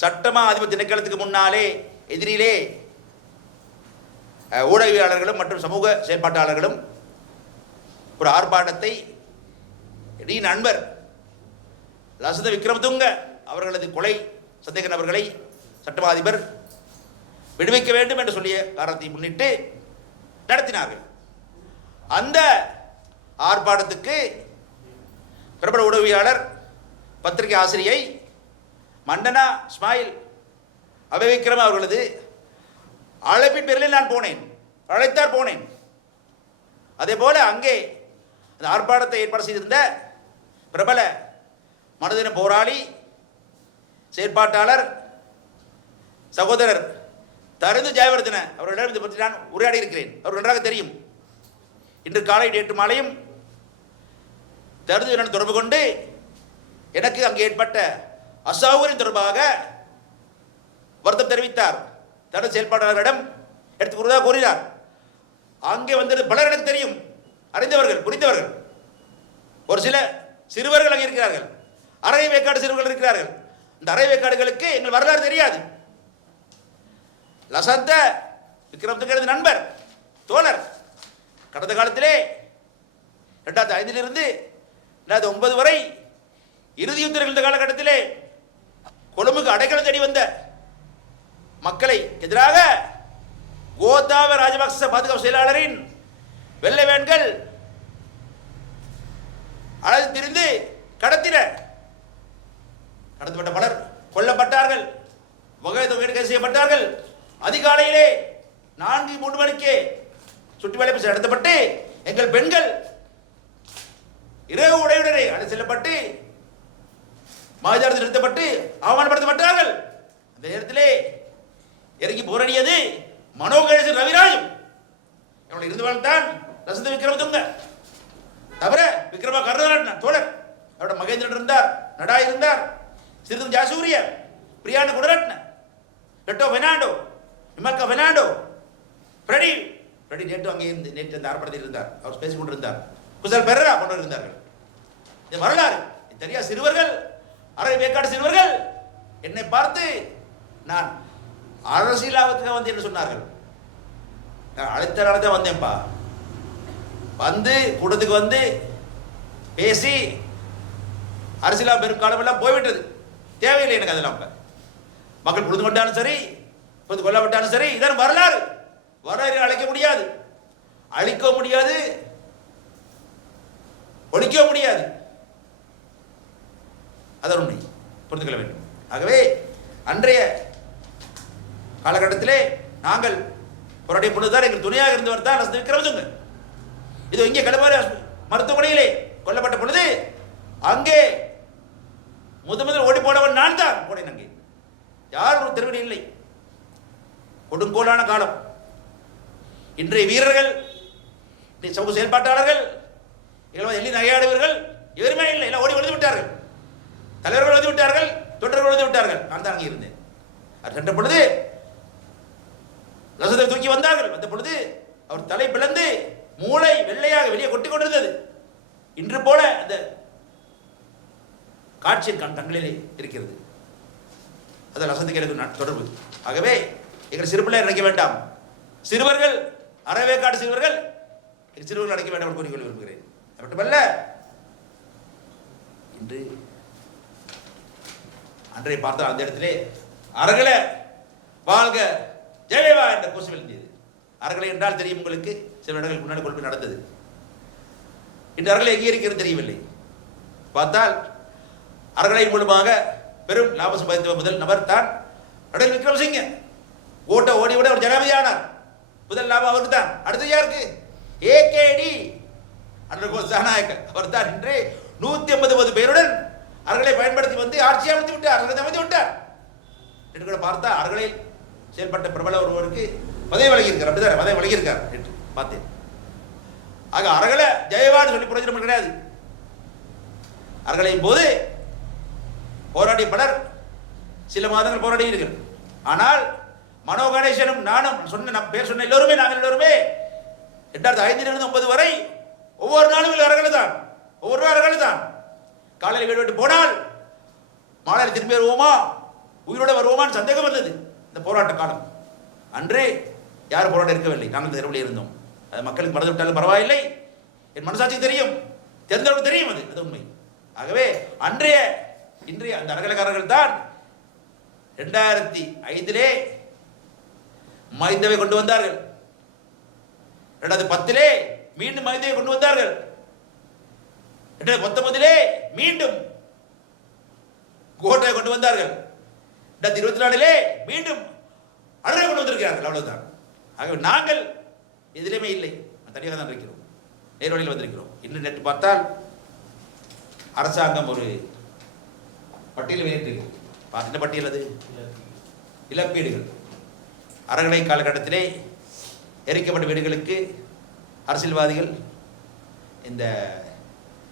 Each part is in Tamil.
சட்டமா அதிபர் திணைக்களத்துக்கு முன்னாலே எதிரிலே ஊடகவியலாளர்களும் மற்றும் சமூக செயல்பாட்டாளர்களும் ஒரு ஆர்ப்பாட்டத்தை நண்பர் லசந்த விக்ரமதுங்க அவர்களது கொலை சந்தேக நபர்களை சட்டமா அதிபர் விடுவிக்க வேண்டும் என்று சொல்லிய காரணத்தை முன்னிட்டு நடத்தினார்கள். அந்த ஆர்ப்பாட்டத்துக்கு பிரபல ஊடகவியலாளர் பத்திரிகை ஆசிரியை மண்டனா ஸ்மாயில் அபவிக்ரம அவர்களது அழைப்பின் பேரில் நான் போனேன், அழைத்தார் போனேன். அதே போல அங்கே அந்த ஆர்ப்பாட்டத்தை ஏற்பாடு செய்திருந்த பிரபல மனதின போராளி செயற்பாட்டாளர் சகோதரர் தருந்து ஜெயவர்தன அவர்களிடம் இதை பற்றி நான் உரையாடி இருக்கிறேன். அவர் நன்றாக தெரியும். இன்று காலை நேற்று மாலையும் தருந்து தொடர்பு கொண்டு எனக்கு அங்கே ஏற்பட்ட அசௌகரியம் தொடர்பாக வருத்தம் தெரிவித்தார். தனது செயல்பாட்டாளர்களிடம் எடுத்து கூறுவதாக கூறினார். அங்கே வந்தது பலர் எனக்கு தெரியும், அறிந்தவர்கள், புரிந்தவர்கள். ஒரு சில சிறுவர்கள் அங்கே இருக்கிறார்கள், அரை வேக்காடு சிறுவர்கள் இருக்கிறார்கள். இந்த அரை வேக்காடுகளுக்கு எங்கள் வரலாறு தெரியாது. லசந்த விக்ரமதுங்க நண்பர், தோழர். கடந்த காலத்திலே 2005 2009 வரை இறுதி யுத்தம் இருந்த காலகட்டத்திலே கொழும்புக்கு அடைக்கலம் தேடி வந்த மக்களை எதிராக கோத்தாப ராஜபக்ச பாதுகாப்பு செயலாளரின் வெள்ளை வேன்கள் அழைத்து திரிந்து கடத்தப்பட்ட பலர் கொல்லப்பட்டார்கள், வகை தொகை கைது செய்யப்பட்டார்கள். அதிகாலையிலே 4-3 மணிக்கு சுற்றி வளைப்பு நடத்தப்பட்டு எங்கள் பெண்கள் இரவு உடையுடனே அழைத்து செல்லப்பட்டு மாஜாரத்தில் நிறுத்தப்பட்டு அவமானப்படுத்தப்பட்டார்கள். அந்த நேரத்திலே இறங்கி போராடியது மனோகணேசன் ரவிராஜும் இருந்து வாழ்ந்தான் லசந்த விக்ரமதுங்க. தவிர விக்ரமா கருணாரட்ன தோழர், அவருடைய மகேந்திரன் இருந்தார், நடா இருந்தார், சிறிது ஜாசூரிய, பிரியாண்ட குணரட்ன, டெட்டோ பெர்னாண்டோ, இமக்கா பெர்னாண்டோ, ஃப்ரெடி நேற்று அங்கே இருந்து நேற்று அந்த ஆர்ப்பாட்டத்தில் இருந்தார். அவர் பேசிக் கொண்டிருந்தார். குசல் பெரரா கொண்டு இருந்தார்கள். இது வரலாறு தெரியா சிறுவர்கள், அரை வேக்காடு சிறுவர்கள் என்னை பார்த்து நான் அரசியலாவத்துக்கு வந்து என்று சொன்னார்கள். நான் அழைத்தனால தான் வந்தேன்ப்பா. வந்து கூட்டத்துக்கு வந்து பேசி அரசியலா பெரும் காலமெல்லாம் போய்விட்டது, தேவையில்லை எனக்கு அதெல்லாம். மக்கள் புரிந்து கொண்டாலும் சரி, புரிந்து கொள்ளப்பட்டாலும் சரி, இதன் வரலாறு. வரலாறு அழைக்க முடியாது, அழிக்க முடியாது, ஒழிக்க முடியாது. அதன் உண்மை புரிந்து கொள்ள வேண்டும். ஆகவே அன்றைய காலகட்டத்திலே நாங்கள் போராடிய பொழுதுதான் எங்கள் துணையாக இருந்தவர் தான் லசந்த விக்ரமதுங்க. இது இங்கே களப்பாறை மருத்துவமனையிலே கொல்லப்பட்ட பொழுது அங்கே முதல் ஓடி போனவன் நான் தான் போனேன். அங்கே யாரும் ஒரு திருவிழி இல்லை. கொடுங்கோலான காலம். இன்றைய வீரர்கள், சமூக செயல்பாட்டாளர்கள், எள்ளி நகையாடுவர்கள் எவருமே இல்லை. எல்லாம் ஓடி ஒழிந்து விட்டார்கள். தலைவர்கள் ஒழிந்து விட்டார்கள், தொண்டர்கள் ஒழிந்து விட்டார்கள். நான் தான் அங்கே இருந்தேன். அது சென்ற பொழுது லசத்தை தூக்கி வந்தார்கள். வந்த பொழுது அவர் தலை பிளந்து மூளை வெள்ளையாக வெளியே கொட்டி கொண்டிருந்தது. இன்று போல அந்த காட்சி கண்களிலே இருக்கிறது. அது லசத்துக்கு எனக்கு தொடர்பு. ஆகவே எங்கள் சிறுபிள்ளை நினைக்க வேண்டாம். சிறுவர்கள், அறவேக்காடு சிறுவர்கள், சிறுவர்கள் அடைக்க வேண்டாம் கூறிக்கொள்ள விரும்புகிறேன். மட்டுமல்ல, இன்று அன்றைய பார்த்த அந்த இடத்திலே அறகல வாழ்க ஜெயவேவா என்ற கோஷம் எழுந்தியது. அறகலை என்றால் தெரியும் உங்களுக்கு, சில இடங்களுக்கு முன்னாடி கொள்கை நடந்தது. இன்று அறகலை எங்கே இருக்கிறது தெரியவில்லை. பார்த்தால் அறகலையின் மூலமாக பெரும் லாபம் சம்பாதித்த முதல் நபர் தான் ரணில் விக்ரமசிங்க. ஓட்ட ஓடி விட ஒரு ஜனாதிபதி ஆனார். முதல் லாபம் அவருக்கு தான். அடுத்து யாருக்கு? ஏகேடி ஜனநாயக அவர் தான். இன்று 150 பேருடன் அறகளை பயன்படுத்தி வந்து ஆட்சி அமைத்து விட்டார், அமைத்து விட்டார். என்று கூட பார்த்தா அறகளில் செயல்பட்ட பிரபல ஒருவருக்கு பதவி வழங்கியிருக்கார். அப்படிதான் பதவி வழங்கியிருக்கார் என்று பார்த்தேன். ஆக அறகளை ஜெயவான்னு சொல்லி பிரயோஜனம் கிடையாது. அறகளையும் போது போராடிய பலர் சில மாதங்கள் போராடியிருக்கிறார். ஆனால் மனோ கணேசனும் நானும் பேர் சொன்ன எல்லோருமே, நாங்கள் எல்லோருமே 2005 9 வரை ஒவ்வொரு நாளும் அறகள் தான், ஒவ்வொரு அறகள் தான். காலையில் வீடு விட்டு போனால் மாலையில் திரும்பி வருவோமா, உயிரோட வருவோமான்னு சந்தேகம் வந்தது இந்த போராட்ட காலம். அன்றே யாரும் போராட்டம் இருக்கவில்லை, நாங்கள் தெருவில் இருந்தோம். அது மக்களுக்கு மறந்து விட்டாலும் பரவாயில்லை, என் மனசாட்சிக்கு தெரியும், தெரிந்தவர்களுக்கு தெரியும், அது உண்மை. ஆகவே இன்றைய அந்த அறகலைக்காரர்கள் தான் 2005 மஹிந்தவை கொண்டு வந்தார்கள். 2010 மீண்டும் மஹிந்தவை கொண்டு வந்தார்கள். 2019 மீண்டும் கோட்டையை கொண்டு வந்தார்கள். 2024 மீண்டும் அழகை கொண்டு வந்திருக்கிறார்கள். அவ்வளவுதான். ஆகவே நாங்கள் எதிலுமே இல்லை, தனியாக தான் இருக்கிறோம், நேர்வழியில் வந்திருக்கிறோம். இன்று நேற்று பார்த்தால் அரசாங்கம் ஒரு பட்டியல் வெளியிட்டிருக்கிறது. என்ன பட்டியல் அது? இழப்பீடுகள். அறகலை காலகட்டத்திலே எரிக்கப்பட்ட வீடுகளுக்கு அரசியல்வாதிகள் இந்த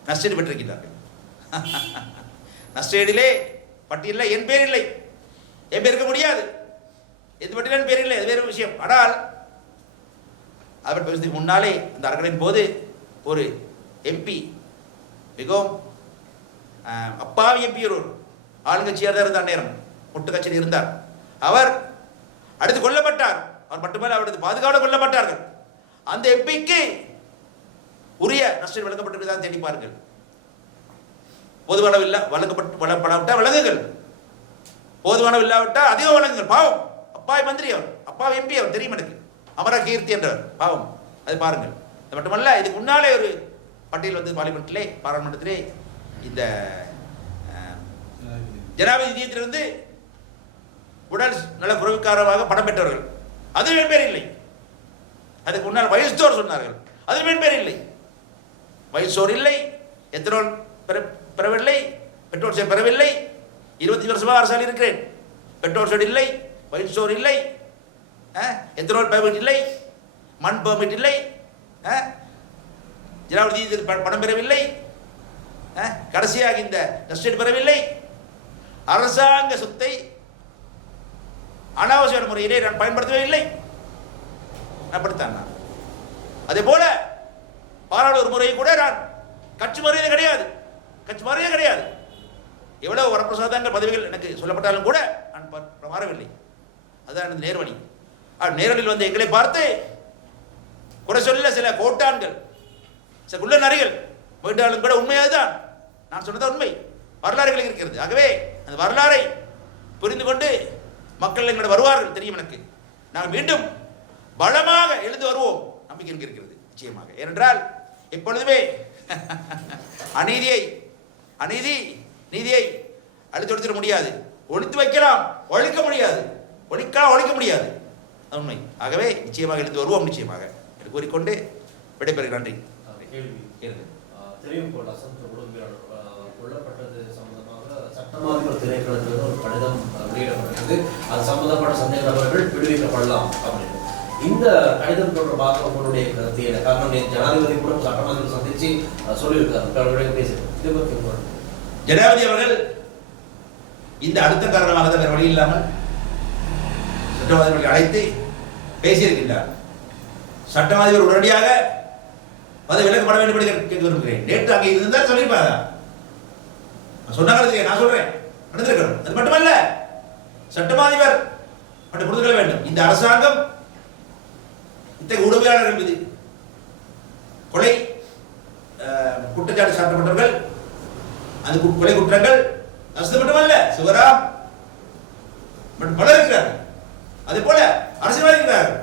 நஷ்டீடு பெற்றிருக்கிறார்கள். நஷ்டீடிலே பட்டியலில் என் பேர் இல்லை, என் பேர் இருக்க முடியாது. எந்த பட்டியலும் பேர் இல்லை, அது வேறு விஷயம். ஆனால் அவர் பேசுறதுக்கு முன்னாலே அந்த அறகலையின் போது ஒரு எம்பி, மிகவும் அப்பாவி எம்பி, ஒரு ஆளுங்கட்சியாக தான் இருந்தார், நேரம் முட்டு கட்சியில் இருந்தார். அவர் அடுத்து கொல்லப்பட்டார். அவர் மட்டுமல்ல, அவரது பாதுகாவலர் கொல்லப்பட்டார்கள். அந்த எம்பிக்கு உரிய நஷ்டம் வழங்கப்பட்டிருக்கிறதா தேடி பாருங்கள். போதுமான வழங்கப்படாவிட்டால் வழங்குங்கள், போதுமான இல்லாவிட்டால் அதிகம் வழங்குங்கள். பாவம், அப்பாவி மந்திரி அவர், அப்பாவி எம்பி அவர், தெரியும் எனக்கு, அமர கீர்த்தி என்றவர், பாவம். அது பாருங்கள். அது மட்டுமல்ல, இதுக்கு முன்னாலே ஒரு பட்டியல் வந்து பார்லிமெண்ட்டிலே, பாராளுமன்றத்திலே இந்த ஜனாதிபதி நிதியத்திலிருந்து உடல் நல குறைவுக்காரமாக பணம் பெற்றவர்கள், அதில் என் பேர் இல்லை. அதுக்கு முன்னால் வயசோர் சொன்னார்கள், அதில் என் பேர் இல்லை. வயசோர் இல்லை, எத்தனால் பெறவில்லை, பெட்ரோல் ஷேர் பெறவில்லை. 20 வருஷமாக அரசால் இருக்கிறேன். பெட்ரோல் ஷேர் இல்லை, வயசோர் இல்லை, எத்தனால் பெர்மிட் இல்லை, மண் பெர்மிட் இல்லை, ஜனாதிபதி பணம் பெறவில்லை, கடைசியாக இந்த நஷ்டீடு பெறவில்லை. அரசாங்க சொத்தை அனாவசிய முறையிலே நான் பயன்படுத்தவே இல்லை. அப்படித்தான் நான். அதே போல பாராளுமன்ற முறையை கூட நான் கட்சி முறையே கிடையாது, கட்சி முறையே கிடையாது. எவ்வளவு வரப்பிரசாதங்கள் பதவிகள் எனக்கு சொல்லப்பட்டாலும் கூட நான் மாறவில்லை. அதுதான் நேர்வழி. நேரடியில் வந்து எங்களை பார்த்து குறை சொல்ல சில கோட்டான்கள், சில உள்ள நரிகள் போயிட்டாலும் கூட உண்மையாதுதான். நான் சொன்னது உண்மை, வரலாறுகள் இருக்கிறது. ஆகவே அந்த வரலாறை புரிந்து கொண்டு மக்கள் எங்களோட வருவார்கள், தெரியும் எனக்கு. நாங்கள் மீண்டும் பலமாக எழுந்து வருவோம், நம்பிக்கை இருக்கிறது நிச்சயமாக. ஏனென்றால் எப்பொழுதுமே நீதியை அழித்து ஒழித்திட முடியாது, ஒழித்து வைக்கலாம், ஒழிக்க முடியாது, ஒழிக்க முடியாது, உண்மை. ஆகவே நிச்சயமாக எழுந்து வருவோம், நிச்சயமாக என்று கூறிக்கொண்டு விடைபெறுகிறேன். நன்றி. தெரியும் போல கொல்லப்பட்டது சம்பந்தமாக சட்டமாதிபர் திணைக்களத்தில் ஒரு கடிதம் வெளியிடப்பட்டது. அது சம்பந்தப்பட்ட சந்தேக நபர்கள் விடுவிக்கப்படலாம் அப்படின்னு. இந்த கடிதம் தொடர்பாக உங்களுடைய கருத்து என்ன? காரணம் ஜனாதிபதி கூட சட்டமாதிபர் சந்திச்சு சொல்லியிருக்காரு, பேசியிருக்காரு. ஜனாதிபதி அவர்கள் இந்த அடுத்த காரணமாக தான் வேறு வழி இல்லாமல் சட்டமாதிபர்களை அழைத்து பேசியிருக்கின்றார். சட்டமாதிபர் உடனடியாக அதை விலக்கப்பட வேண்டும் என்று கேட்க விரும்புகிறேன். நேற்று அங்கே இருந்தால் சொல்லியிருப்பாங்க, சொன்னாங்க, நான் சொல்றேன், நடந்திருக்கணும். அது மட்டுமல்ல, சட்டமாதிபர் மட்டும் புரிந்து கொள்ள வேண்டும், இந்த அரசாங்கம் இத்தகைய உடமையாளர்கள் மீது கொலை குற்றச்சாட்டு சாட்டப்பட்டவர்கள், அந்த கொலை குற்றங்கள் அது மட்டுமல்ல, சிவராம் மற்றும் பலர் இருக்கிறார்கள். அதே போல அரசியல்வாதி இருக்கிறார்கள்,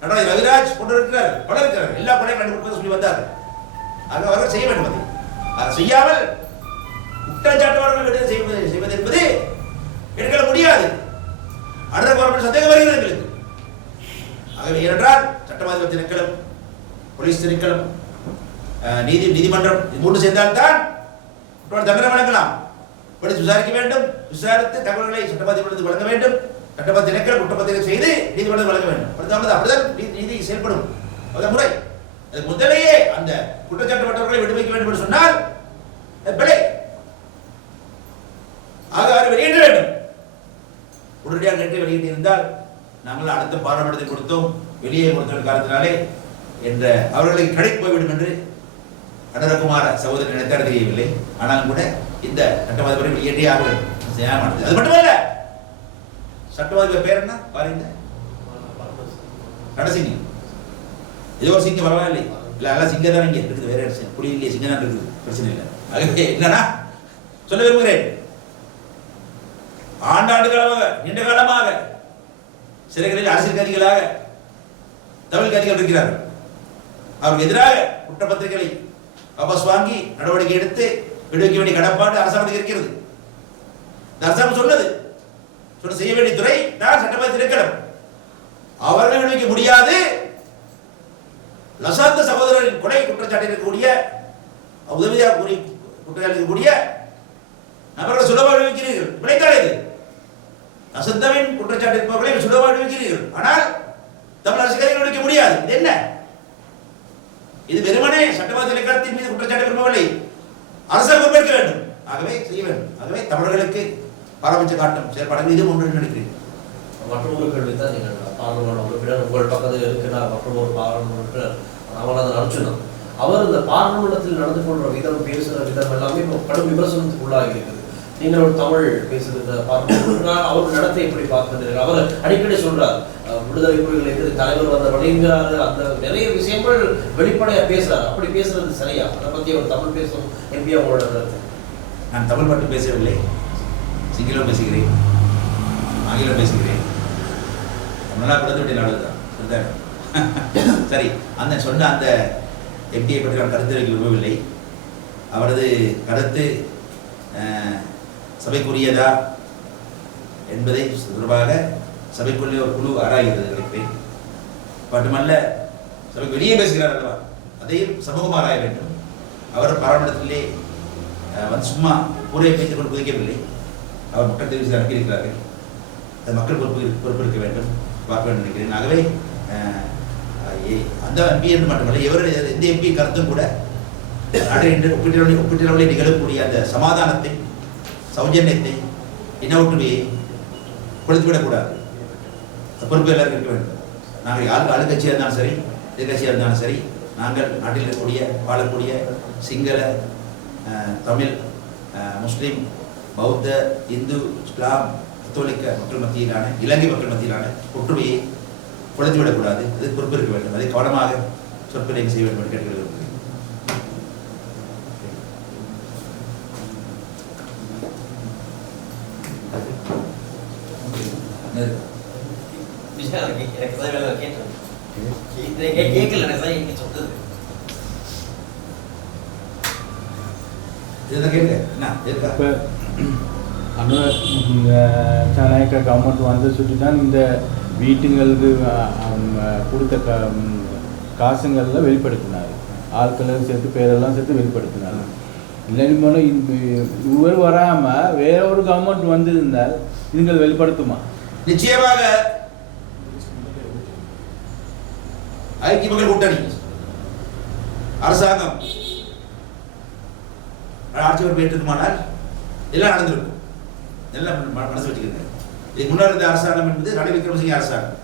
நடராஜ் ரவிராஜ் போன்ற இருக்கிறார்கள், பலர் இருக்கிறார்கள். எல்லா கொலையும் கண்டுபிடிப்பதை சொல்லி வந்தார்கள். ஆக அவர்கள் செய்ய வேண்டும். அதை செய்யாமல் குற்றச்சாட்டுவார்கள் செய்வது என்பது எடுக்க முடியாது. அடுத்த கவர்மெண்ட் சந்தேகம் வருகிறது எங்களுக்கு. ஆகவே ஏனென்றால் சட்டமாதிபர் திணைக்களம், போலீஸ் திணைக்களம், நீதிமன்றம் மூன்று சேர்ந்தால்தான் தண்டனை வழங்கலாம். போலீஸ் விசாரிக்க வேண்டும், விசாரித்து தகவல்களை சட்டமாதிபருக்கு வழங்க வேண்டும், சட்டமாதிபர் திணைக்களம் குற்றப்பத்திரிகை செய்து நீதிமன்றம் வழங்க வேண்டும். அப்படிதான் நீதி செயல்படும். அதான் முறை. அது முதலேயே அந்த குற்றச்சாட்டப்பட்டவர்களை விடுவிக்க வேண்டும் என்று சொன்னால் பிழை. ஆக அவர் வெளியிட வேண்டும். உடனடியாக நேற்று வெளியிட்டிருந்தால் நாங்கள் அடுத்த பாராளுமன்றத்தில் கொடுத்தோம், வெளியே கொடுத்த காலத்தினாலே என்ற அவர்களுக்கு கிடைக்க போய்விடும் என்று அனுரகுமார சகோதரர் நினைத்தார், தெரியவில்லை. ஆனாலும் கூட இந்த சட்டமாதிபரை வெளியேற்றே ஆக வேண்டும். அது மட்டுமல்ல, சட்டவாதி பேர் என்ன பாருங்க, நடசிங்கம். ஏதோ ஒரு சிங்கம் பரவாயில்லை, இல்லை எல்லாம் சிங்கம் தான் இங்கே இருக்குது, வேற புலி இல்லையே, சிங்கம் தான் இருக்குது, பிரச்சனை இல்லை. ஆகவே என்னன்னா சொல்ல விரும்புகிறேன், ஆண்டாண்டு காலமாக நீண்ட காலமாக சிறைகளில் அரசியல் கைதிகளாக தமிழ் கைதிகள் இருக்கிறார்கள். அவருக்கு எதிராக குற்றப்பத்திரிகைகளை வாபஸ் வாங்கி நடவடிக்கை எடுத்து விடுவிக்க வேண்டிய கடப்பாடு அரசாங்கத்துக்கு இருக்கிறது. இந்த அரசாங்கம் சொன்னது செய்ய வேண்டிய துறை தான் சட்டமன்ற திணைக்களம். அவர்கள் விடுவிக்க முடியாது. லசாந்த சகோதரரின் கொலை குற்றச்சாட்டில் இருக்கக்கூடிய உதவியாக கூறி குற்றச்சாட்டில் இருக்கக்கூடிய நபர்களை சுலபமாக விடுவிக்கிறீர்கள். விளைத்தாள் இது லசந்தவின் குற்றச்சாட்டு இருப்பவர்களை சுலபமாக விடுவிக்கிறீர்கள். ஆனால் தமிழ் அரசுகளை விடுவிக்க முடியாது. இது என்ன? இது வெறுமனே சட்டமன்ற திணைக்களத்தின் மீது குற்றச்சாட்டு இருப்பவர்களை அரசாங்கம் பொறுப்பேற்க வேண்டும். ஆகவே செய்ய வேண்டும். ஆகவே தமிழர்களுக்கு பாரபட்ச காட்டும் செயல்பாடுகள் இது ஒன்று நினைக்கிறேன். மற்றொரு கேள்வி தான், நீங்கள் பாராளுமன்ற உறுப்பினர் உங்கள் பக்கத்தில் இருக்கிறார், மற்றும் ஒரு பாராளுமன்ற உறுப்பினர் ராமநாதன் அர்ஜுனன், அவர் இந்த பாராளுமன்றத்தில் நடந்து கொள்ற விதம், பேசுகிற விதம் எல்லாமே கடும் விமர்சனத்துக்கு உள்ளாகி இருக்குது. நீங்கள் ஒரு தமிழ் பேசுகிற பாராளுமன்ற அவர் நடத்தை எப்படி பார்க்கிறீர்கள்? அவர் அடிக்கடி சொல்றார், விடுதலை புலிகள் எதிர்த்து தலைவர் வந்த வழிங்கிறாரு, அந்த நிறைய விஷயங்கள் வெளிப்படையா பேசுறாரு. அப்படி பேசுறது சரியா? அதை பத்தி ஒரு தமிழ் பேசும் எம்பி அவங்களோட கருத்து. நான் தமிழ் மட்டும் பேசவில்லை, சிங்களம் பேசுகிறேன், ஆங்கிலம் பேசுகிறேன். நல்லா பிறந்து விட்ட நாடு தான். சரி, அந்த சொன்ன அந்த எம்பியை பற்றி நான் கருத்து வைக்க விரும்பவில்லை. அவரது கருத்து சபைக்குரியதா என்பதை தொடர்பாக சபைக்குள்ளே ஒரு குழு ஆராய்கிறது நினைப்பேன். மட்டுமல்ல, சபைக்கு வெளியே பேசுகிறார் அல்லவா, அதையும் சமூகம் ஆராய வேண்டும். அவர் பாராளுமன்றத்திலே வந்து சும்மா கூரையை வைத்துக் கொண்டு குதிக்கவில்லை. அவர் மக்கள் தெரிவித்து அனுப்பியிருக்கிறார்கள். அந்த மக்கள் பொறுப்பெடுக்க வேண்டும், பார்க்க வேண்டும் நினைக்கிறேன். ஆகவே அந்த எம்பி என்று மட்டுமல்ல, எவருடைய எந்த எம்பி கருத்தும் கூட நாட்டில் ஒப்பீட்டளவில் நிகழக்கூடிய அந்த சமாதானத்தை, சௌஜன்யத்தை, இனவொற்றுமையை கொடுத்துவிடக்கூடாது. பொறுப்பு எல்லாரும் இருக்க வேண்டும். நாங்கள் ஆளுங்கட்சியாக இருந்தாலும் சரி, எதிர்கட்சியாக இருந்தாலும் சரி, நாங்கள் நாட்டில் இருக்கக்கூடிய வாழக்கூடிய சிங்கள, தமிழ், முஸ்லீம், பௌத்த, இந்து, இஸ்லாம், கத்தோலிக்க மக்கள் மத்தியிலான, இலங்கை மக்கள் மத்தியிலான ஒற்றுமையை குலைத்துவிடக்கூடாது. அது பொறுப்பு இருக்க வேண்டும். அதை கவனமாக சொற்பொழிவு செய்ய வேண்டும் என்று கேட்டுக்கொள்கிறேன். ஜனநாயக கவர்மெண்ட் வந்து சுற்றி தான் இந்த வீட்டுங்களுக்கு கொடுத்த காசுங்களில் வெளிப்படுத்தினார். ஆட்களை சேர்த்து பேரெல்லாம் சேர்த்து வெளிப்படுத்தினார். இல்லைன்னு போனால் இவர் வராமல் வேற ஒரு கவர்மெண்ட் வந்திருந்தால் இதுங்கள் வெளிப்படுத்துமா? நிச்சயமாக ஐக்கிய மக்கள் கூட்டணி அரசாங்கம் ஆட்சி பொறுப்பேற்றுமானால் எல்லாம் நடந்திருக்கும். எல்லாம் மனசு வச்சுக்கிறேன். இதுக்கு முன்னாடி இருந்த அரசாங்கம் என்பது ரணில் விக்ரமசிங்கே அரசாங்கம்.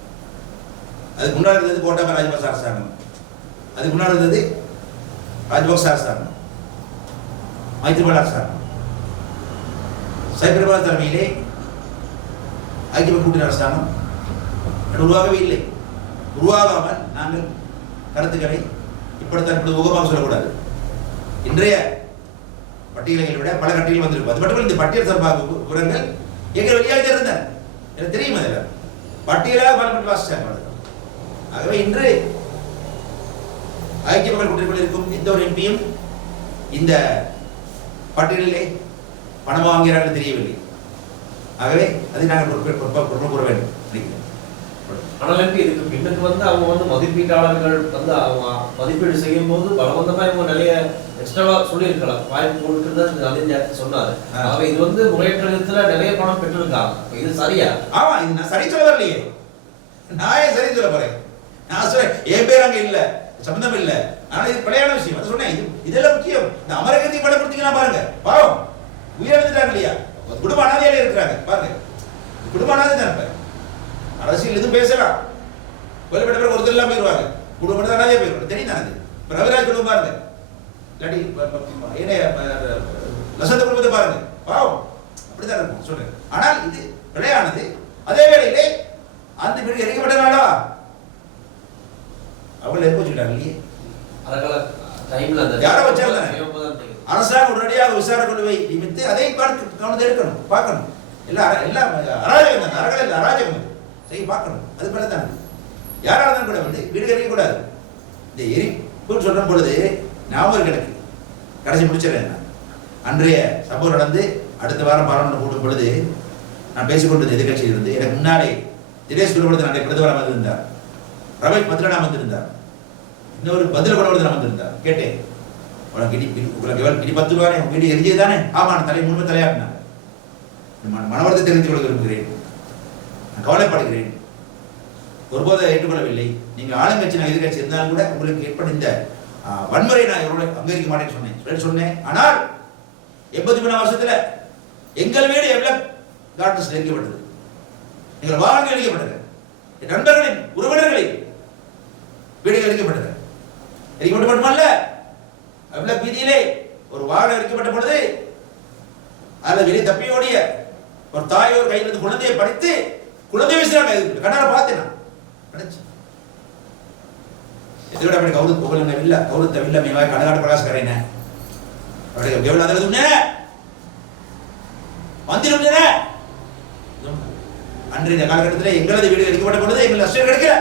அதுக்கு முன்னாடி இருந்தது கோட்டாபய ராஜபக்ச அரசாங்கம். அதுக்கு முன்னாடி இருந்தது ராஜபக்ச அரசாங்கம், மைத்திரிபால அரசாங்கம். சைப்ரபால தலைமையிலே ஐக்கிய மக்கள் கூட்டணி அரசாங்கம் உருவாகவே இல்லை. உருவாகாமல் நாங்கள் கருத்துக்களை இப்படித்தான் இப்படி ஊகமாக சொல்லக்கூடாது. இன்றைய பட்டியலை விட பல கட்டிகள் வந்திருக்கும். அது மட்டும் இந்த பட்டியல் சார்பாக விவரங்கள் எங்கள் வெளியாக இருந்தன, எனக்கு தெரியும். அதில் பட்டியலாக பலப்பட்டு வாசிச்சாங்க. ஆகவே இன்று ஐக்கிய மக்கள் கூட்டணிக்குள் இருக்கும் எந்த ஒரு எம்பியும் இந்த பட்டியலிலே பணம் வாங்குகிறார்கள் தெரியவில்லை. ஆகவே அதை நாங்கள் பொறுப்பு கூற வேண்டும். ஆனால் இதுக்கு பின்னுக்கு வந்து அவங்க வந்து மதிப்பீட்டாளர்கள் வந்து அவங்க மதிப்பீடு செய்யும் போது பலவந்தமா இவங்க நிறைய எக்ஸ்ட்ராவா சொல்லியிருக்கலாம், வாய்ப்பு கொடுக்குறது அதே நேரத்தில் சொன்னாரு. ஆகவே இது வந்து முறையற்ற விதத்துல நிறைய பணம் பெற்றிருக்காங்க. இது சரியா? ஆமா, இது நான் சரி சொல்ல வரலையே. நான் ஏன் சரி சொல்ல போறேன்? நான் சொல்றேன் என் பேர் அங்க இல்ல, சம்பந்தம் இல்ல. ஆனா இது பிழையான விஷயம். அது சொன்னேன். இதெல்லாம் முக்கியம். இந்த அமரகத்தை படம் கொடுத்தீங்கன்னா பாருங்க, பாவம் உயிரிழந்துட்டாங்க இல்லையா, குடும்ப அனாதையாலே இருக்கிறாங்க. பாருங்க, குடும்ப அனாதை தான். அரசியல் எதுவும் பேசலாம், கொல்லப்பட்ட பிறகு ஒருத்தர் எல்லாம் போயிடுவாங்க, குடும்பம் அனாதையா போயிடுவாங்க. தெரியும் தானே. இப்ப ரவிராஜ் குடும்பம் பாருங்க, இல்லாட்டி லசந்த குடும்பத்தை பாருங்க, பாவம் அப்படிதான் இருக்கும் சொல்றேன். ஆனால் இது பிழையானது. அதே வேளையிலே அந்த வீடு எரிக்கப்பட்டனாலா அவங்களை எப்போ வச்சுக்கிட்டாங்க இல்லையே யாரை வச்சாங்க அரசாங்கம் உடனடியாக விசாரணை கொண்டு போய் நிமித்து அதை கவனத்தை எடுக்கணும் பார்க்கணும் எல்லாம் அராஜகம் தான் அராஜகம் செய்ய பார்க்கணும் அது மேலே தானே யாரால தான் கூட வந்து வீடு எரிக்கக்கூடாது இந்த எரிப்பு சொல்ற பொழுது ஞாபகம் கிடக்கு கடைசி முடிச்சிடறேன் அன்றைய சம்பவம் நடந்து அடுத்த வாரம் பாராளுமன்ற கூட்டும் பொழுது நான் பேசிக்கொண்டது எதிர்கட்சியில் இருந்து எனக்கு முன்னாடி தினேஷ் குருபடுத்த நாளை பிரதமர் வந்திருந்தார் ரமேஷ் மதுரனா வந்திருந்தார் இன்னொரு பதில் குருபடுத்த வந்திருந்தார் கேட்டேன் உங்களுக்கு இடி 10 ரூபாய் உங்க வீடு எரிஞ்சது தானே ஆமா நான் தலை முன்மை தலையாட்டினாங்க மனவரத்தை தெரிந்து கொள்ள விரும்புகிறேன் நான் கவலைப்படுகிறேன் ஒருபோதை ஏற்றுக்கொள்ளவில்லை நீங்கள் ஆளுங்கட்சி நான் எதிர்கட்சி இருந்தாலும் கூட உங்களுக்கு ஏற்பட்ட இந்த வன்முறை நான் எவ்வளவு அங்கீகரிக்க மாட்டேன்னு சொன்னேன் ஆனால் 83 வருஷத்துல எங்கள் வீடு எவ்வளவு கார்டன்ஸ் எரிக்கப்பட்டது எங்கள் வாகனங்கள் எரிக்கப்பட்டது என் நண்பர்களின் உறவினர்களின் வீடுகள் எரிக்கப்பட்டது எரிக்கப்பட்ட மட்டுமல்ல அவ்வளவு வீதியிலே ஒரு வாகனம் எரிக்கப்பட்ட பொழுது அதில் வெளியே தப்பியோடைய ஒரு தாயோர் கையில் இருந்து குழந்தையை படித்து குழந்தை வீசுறாங்க கண்ணால பார்த்தேன் எதுக்கட அப்படி கௌரவ புகழங்க இல்ல கௌரவத்தை இல்ல மேவா கனகாட பிரகாசகரேன அப்படி எவ்வளவு அதில் உன்னே வந்திருந்தேனே அன்றைய காலகட்டத்தில் எங்களது வீடு எரிக்கப்பட்ட பொழுது எங்களுக்கு நஷ்டம் கிடைக்கல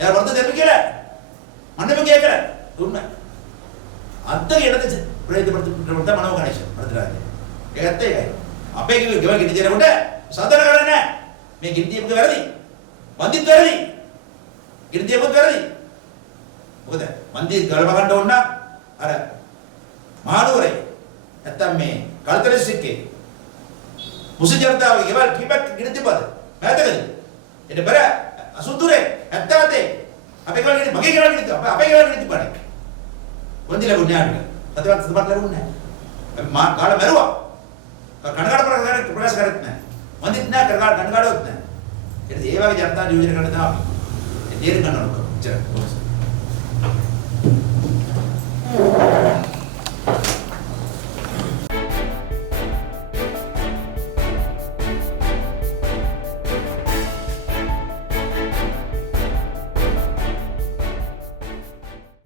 யார் வருத்தம் தெரிவிக்கல மன்னிப்பு கேட்கல உண்மை அத்தகைய இடத்தை பிரயத்தப்படுத்த மனோ கணேசன் படுத்துறாரு कहते हैं අපේ ගෙවල් ගෙඩි දෙනකොට සාධන කරන්නේ මේ ගෙඩි දීපක වැරදි වන්දිත් වැරදි ගෙඩි දීපක වැරදි මොකද වන්දි ගලව ගන්න ඕන අර මානුවරේ නැත්තම් මේ කල්තරෙස්සික්කේ මුසි ජනතාව ගෙවල් කීපක් ගෙඩි දීපද මෑතකදී එන්න බර අසුතුරේ 77 අපේ ගෙවල් ගෙඩි මගේ ගෙවල් ගෙඩි අපේ ගෙවල් ගෙඩි දීපනේ වන්දි ලැබුණේ නැහැ සතවත් සතපත් ලැබුණේ නැහැ කාල මරුවා කනගාට ප්‍රකාශ කරත් නැහැ. වන්දිත් නැහැ කනගාටවත් නැහැ. ඒ වගේ ජනතා නියෝජනය කරන්න තමයි අපි. ඒ තීරණ ගන්න ඕන.